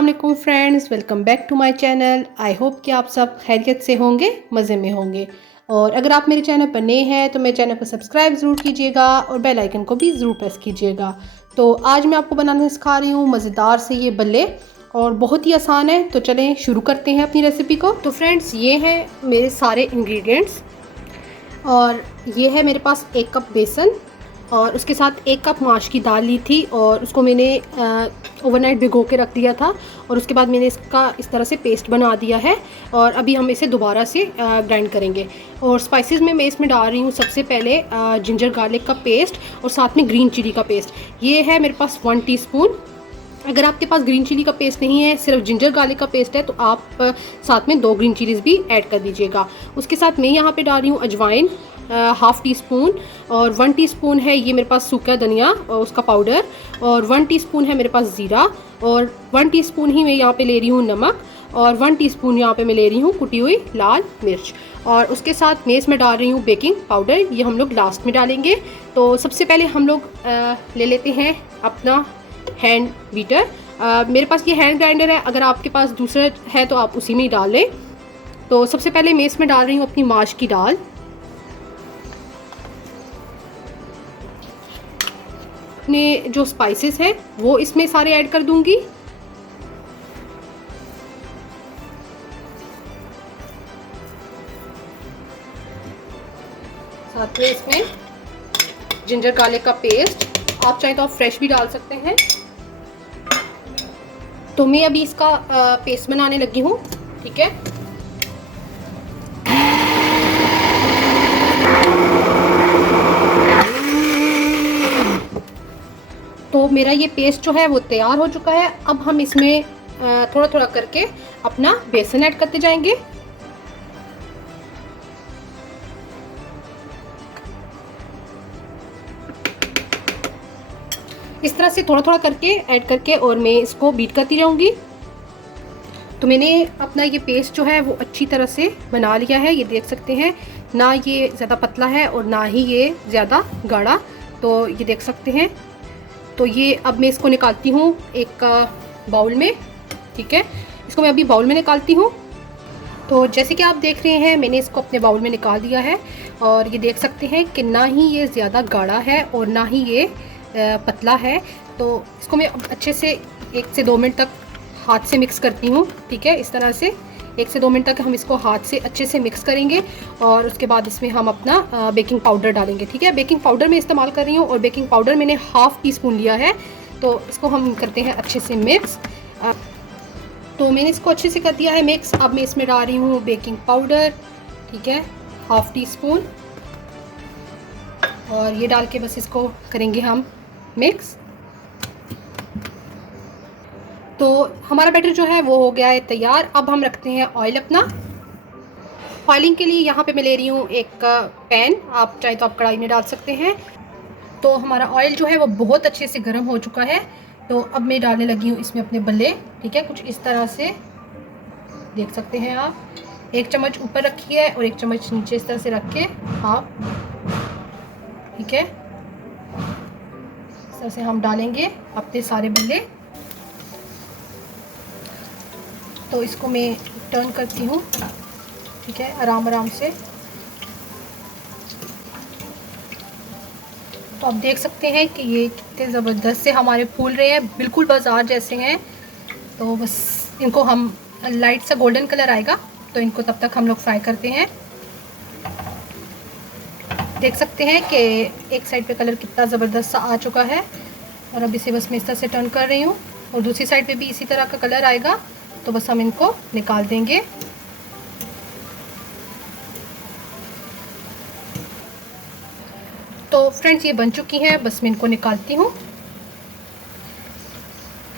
अस्सलाम वालेकुम friends, welcome back to my channel. I hope कि आप सब खैरियत से होंगे, मज़े में होंगे। और अगर आप मेरे चैनल पर नए हैं तो मेरे चैनल को सब्सक्राइब ज़रूर कीजिएगा और बेल आइकन को भी ज़रूर प्रेस कीजिएगा। तो आज मैं आपको बनाना सिखा रही हूँ मज़ेदार से ये बल्ले, और बहुत ही आसान है। तो चलें शुरू करते हैं अपनी रेसिपी को। तो फ्रेंड्स, ये हैं मेरे सारे इंग्रेडिएंट्स। और ये है मेरे पास 1 कप बेसन, और उसके साथ 1 कप माश की दाल ली थी और उसको मैंने ओवरनाइट भिगो के रख दिया था। और उसके बाद मैंने इसका इस तरह से पेस्ट बना दिया है, और अभी हम इसे दोबारा से ग्राइंड करेंगे। और स्पाइसेस में मैं इसमें डाल रही हूँ सबसे पहले जिंजर गार्लिक का पेस्ट और साथ में ग्रीन चिली का पेस्ट। ये है मेरे पास 1 टीस्पून। अगर आपके पास ग्रीन चिली का पेस्ट नहीं है, सिर्फ जिंजर गार्लिक का पेस्ट है, तो आप साथ में 2 ग्रीन चिलीज़ भी ऐड कर दीजिएगा। उसके साथ मैं यहाँ पे डाल रही हूँ अजवाइन 1/2 टीस्पून, और 1 टीस्पून है ये मेरे पास सूखा धनिया और उसका पाउडर, और 1 टीस्पून है मेरे पास ज़ीरा, और 1 टीस्पून ही मैं यहाँ पे ले रही हूँ नमक, और 1 टीस्पून यहाँ पे मैं ले रही हूँ कुटी हुई लाल मिर्च। और उसके साथ मैं इसमें डाल रही हूँ बेकिंग पाउडर, ये हम लोग लास्ट में डालेंगे। तो सबसे पहले हम लोग ले लेते हैं अपना हैंड बीटर। मेरे पास ये हैंड ग्राइंडर है, अगर आपके पास दूसरा है तो आप उसी में ही डाल लें। तो सबसे पहले मैं इसमें डाल रही हूँ अपनी माश की दाल। अपने जो स्पाइसेस हैं वो इसमें सारे ऐड कर दूंगी। साथ में इसमें जिंजर गार्लिक का पेस्ट, आप चाहे तो आप फ्रेश भी डाल सकते हैं। तो मैं अभी इसका पेस्ट बनाने लगी हूँ, ठीक है। तो मेरा ये पेस्ट जो है वो तैयार हो चुका है। अब हम इसमें थोड़ा थोड़ा करके अपना बेसन ऐड करते जाएंगे। इस तरह से थोड़ा थोड़ा करके ऐड करके और मैं इसको बीट करती रहूँगी। तो मैंने अपना ये पेस्ट जो है वो अच्छी तरह से बना लिया है, ये देख सकते हैं। ना ये ज़्यादा पतला है और ना ही ये ज़्यादा गाढ़ा, तो ये देख सकते हैं। तो ये अब मैं इसको निकालती हूँ एक बाउल में, ठीक है। इसको मैं अभी बाउल में निकालती हूँ। तो जैसे कि आप देख रहे हैं, मैंने इसको अपने बाउल में निकाल दिया है, और ये देख सकते हैं कि ना ही ये ज़्यादा गाढ़ा है और ना ही ये पतला है। तो इसको मैं अच्छे से 1 से 2 मिनट तक हाथ से मिक्स करती हूँ, ठीक है। इस तरह से 1 से 2 मिनट तक हम इसको हाथ से अच्छे से मिक्स करेंगे, और उसके बाद इसमें हम अपना बेकिंग पाउडर डालेंगे, ठीक है। बेकिंग पाउडर मैं इस्तेमाल कर रही हूँ, और बेकिंग पाउडर मैंने 1/2 टीस्पून लिया है। तो इसको हम करते हैं अच्छे से मिक्स। तो मैंने इसको अच्छे से कर दिया है मिक्स। अब मैं इसमें डाल रही हूँ बेकिंग पाउडर, ठीक है, 1/2 टीस्पून, और ये डाल के बस इसको करेंगे हम मिक्स। तो हमारा बैटर जो है वो हो गया है तैयार। अब हम रखते हैं ऑयल अपना। ऑयलिंग के लिए यहाँ पे मैं ले रही हूँ एक पैन, आप चाहे तो आप कढ़ाई में डाल सकते हैं। तो हमारा ऑयल जो है वो बहुत अच्छे से गर्म हो चुका है। तो अब मैं डालने लगी हूँ इसमें अपने बल्ले, ठीक है। कुछ इस तरह से देख सकते हैं आप। 1 चम्मच ऊपर रखी है और 1 चम्मच नीचे, इस तरह से रख के आप, ठीक है। इस तरह से हम डालेंगे अपने सारे बल्ले। तो इसको मैं टर्न करती हूँ, ठीक है, आराम आराम से। तो आप देख सकते हैं कि ये कितने ज़बरदस्त से हमारे फूल रहे हैं, बिल्कुल बाज़ार जैसे हैं। तो बस इनको हम लाइट सा गोल्डन कलर आएगा तो इनको तब तक हम लोग फ्राई करते हैं। देख सकते हैं कि एक साइड पे कलर कितना ज़बरदस्त सा आ चुका है, और अब इसे बस मैं इस तरह से टर्न कर रही हूँ, और दूसरी साइड पे भी इसी तरह का कलर आएगा। तो बस हम इनको निकाल देंगे। तो फ्रेंड्स, ये बन चुकी हैं, बस मैं इनको निकालती हूँ।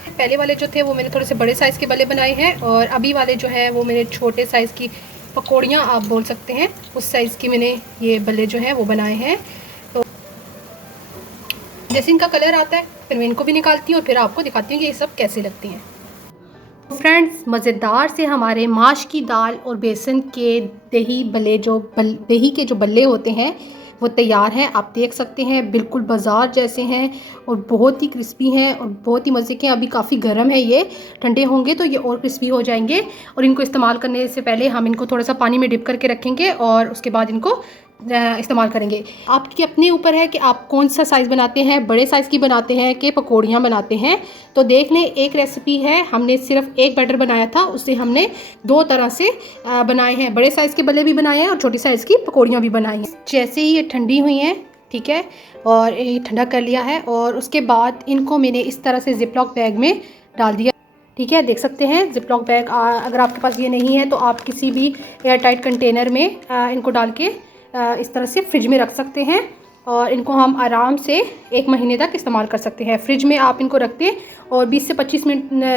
पहले वाले जो थे वो मैंने थोड़े से बड़े साइज़ के बल्ले बनाए हैं, और अभी वाले जो है वो मेरे छोटे साइज़ की पकौड़ियाँ आप बोल सकते हैं, उस साइज़ की मैंने ये बल्ले जो हैं वो बनाए हैं। तो जैसे इनका कलर आता है फिर मैं इनको भी निकालती हूँ, और फिर आपको दिखाती हूँ कि ये सब कैसे लगती हैं। फ्रेंड्स, मज़ेदार से हमारे माश की दाल और बेसन के दही के जो बल्ले होते हैं वो तैयार हैं। आप देख सकते हैं बिल्कुल बाज़ार जैसे हैं और बहुत ही क्रिस्पी हैं और बहुत ही मज़े के हैं। अभी काफ़ी गर्म है ये, ठंडे होंगे तो ये और क्रिस्पी हो जाएंगे। और इनको इस्तेमाल करने से पहले हम इनको थोड़ा सा पानी में डिप करके रखेंगे और उसके बाद इनको इस्तेमाल करेंगे। आपके अपने ऊपर है कि आप कौन सा साइज़ बनाते हैं, बड़े साइज़ की बनाते हैं कि पकौड़ियाँ बनाते हैं। तो देख लें, एक रेसिपी है, हमने सिर्फ एक बैटर बनाया था, उससे हमने 2 तरह से बनाए हैं। बड़े साइज़ के बल्ले भी बनाए हैं और छोटी साइज़ की पकौड़ियाँ भी बनाई हैं। जैसे ही ये ठंडी हुई हैं, ठीक है, और ये ठंडा कर लिया है और उसके बाद इनको मैंने इस तरह से जिप लॉक बैग में डाल दिया। ठीक है, देख सकते हैं जिप लॉक बैग, अगर आपके पास ये नहीं है तो आप किसी भी एयर टाइट कंटेनर में इनको डाल के इस तरह से फ्रिज में रख सकते हैं और इनको हम आराम से 1 महीने तक इस्तेमाल कर सकते हैं। फ्रिज में आप इनको रख दें और 20 से 25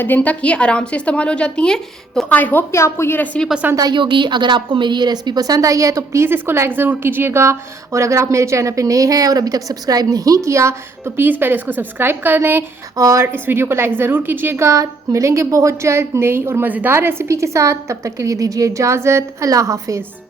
दिन तक ये आराम से इस्तेमाल हो जाती हैं। तो आई होप कि आपको ये रेसिपी पसंद आई होगी। अगर आपको मेरी ये रेसिपी पसंद आई है तो प्लीज़ इसको लाइक ज़रूर कीजिएगा और अगर आप मेरे चैनल पे नए हैं और अभी तक सब्सक्राइब नहीं किया तो प्लीज़ पहले इसको सब्सक्राइब कर लें और इस वीडियो को लाइक ज़रूर कीजिएगा। मिलेंगे बहुत जल्द नई और मज़ेदार रेसिपी के साथ, तब तक के लिए दीजिए इजाज़त। अल्लाह हाफिज़।